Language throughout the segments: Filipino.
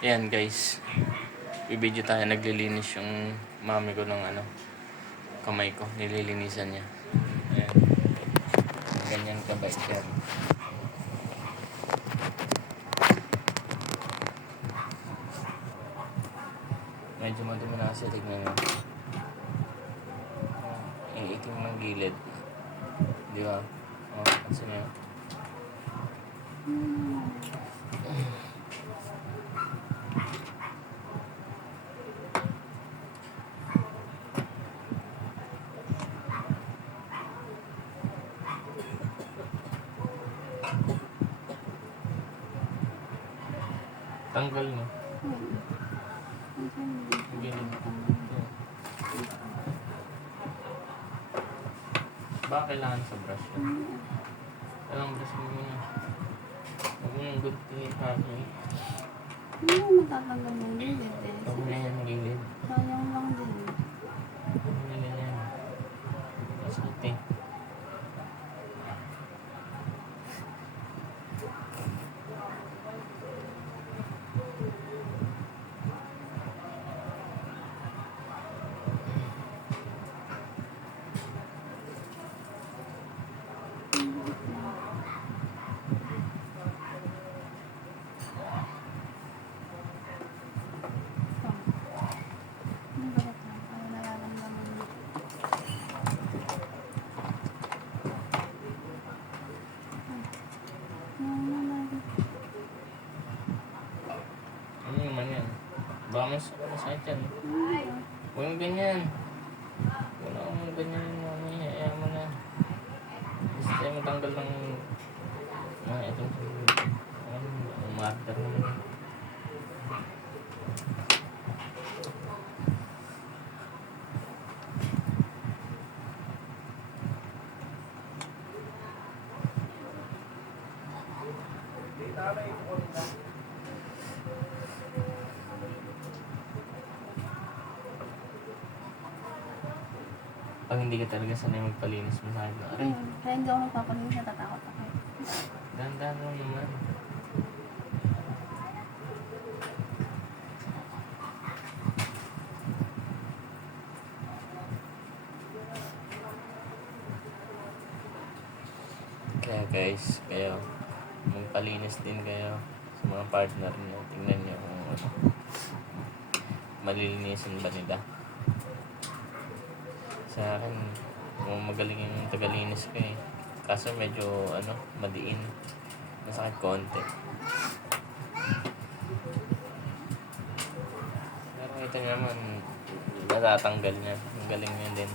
Ayan guys, i-video tayo, naglilinis yung mami ko ng kamay ko, nililinisan niya. Ayan, ganyan kabait yan. Medyo madumi na kasi, tignan nyo. Iitim ng gilid. Di ba? Kasi nyo. Tanggal mo. Gilid. Baka kailangan sa brush yun. Kailangan brush mo muna. Huwag mo yung good thing happy. Hindi mo matatanggal yung gilid eh. Huwag mo na yan gilid. Sayang lang din. Huwag mo na yan. Masakit eh. Ano ba ito? Ano nararamdaman mo? Ano naman yan? Baka masakit yan. Huwag yung ganyan. Wala akong ganyan yung mami. Ayaw mo na. Gusto tayo matanggal ng itong marker naman. Pag hindi ka talaga sanay magpalinis mo sa akin, aray, Kaya hindi ako magpapalinis, natatakot ako. dahan-dahan lang naman. Kaya guys, kayo, magpalinis din kayo sa mga partner niyo. Tingnan niyo kung malilinisan ba nila. Sa akin, magaling yung tagalinis ko eh. Kaso medyo madiin. Masakit konti. Pero ito naman, natatanggal niya. Ang galing niya din.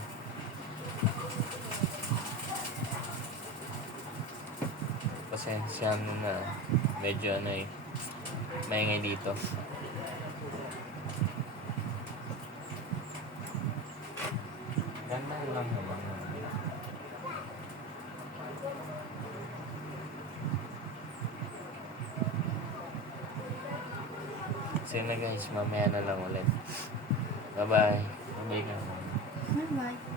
Pasensya na medyo maingay dito. Ganda lang naman. Sige na guys, mamaya na lang ulit. Bye-bye. Bye-bye ka. Bye-bye.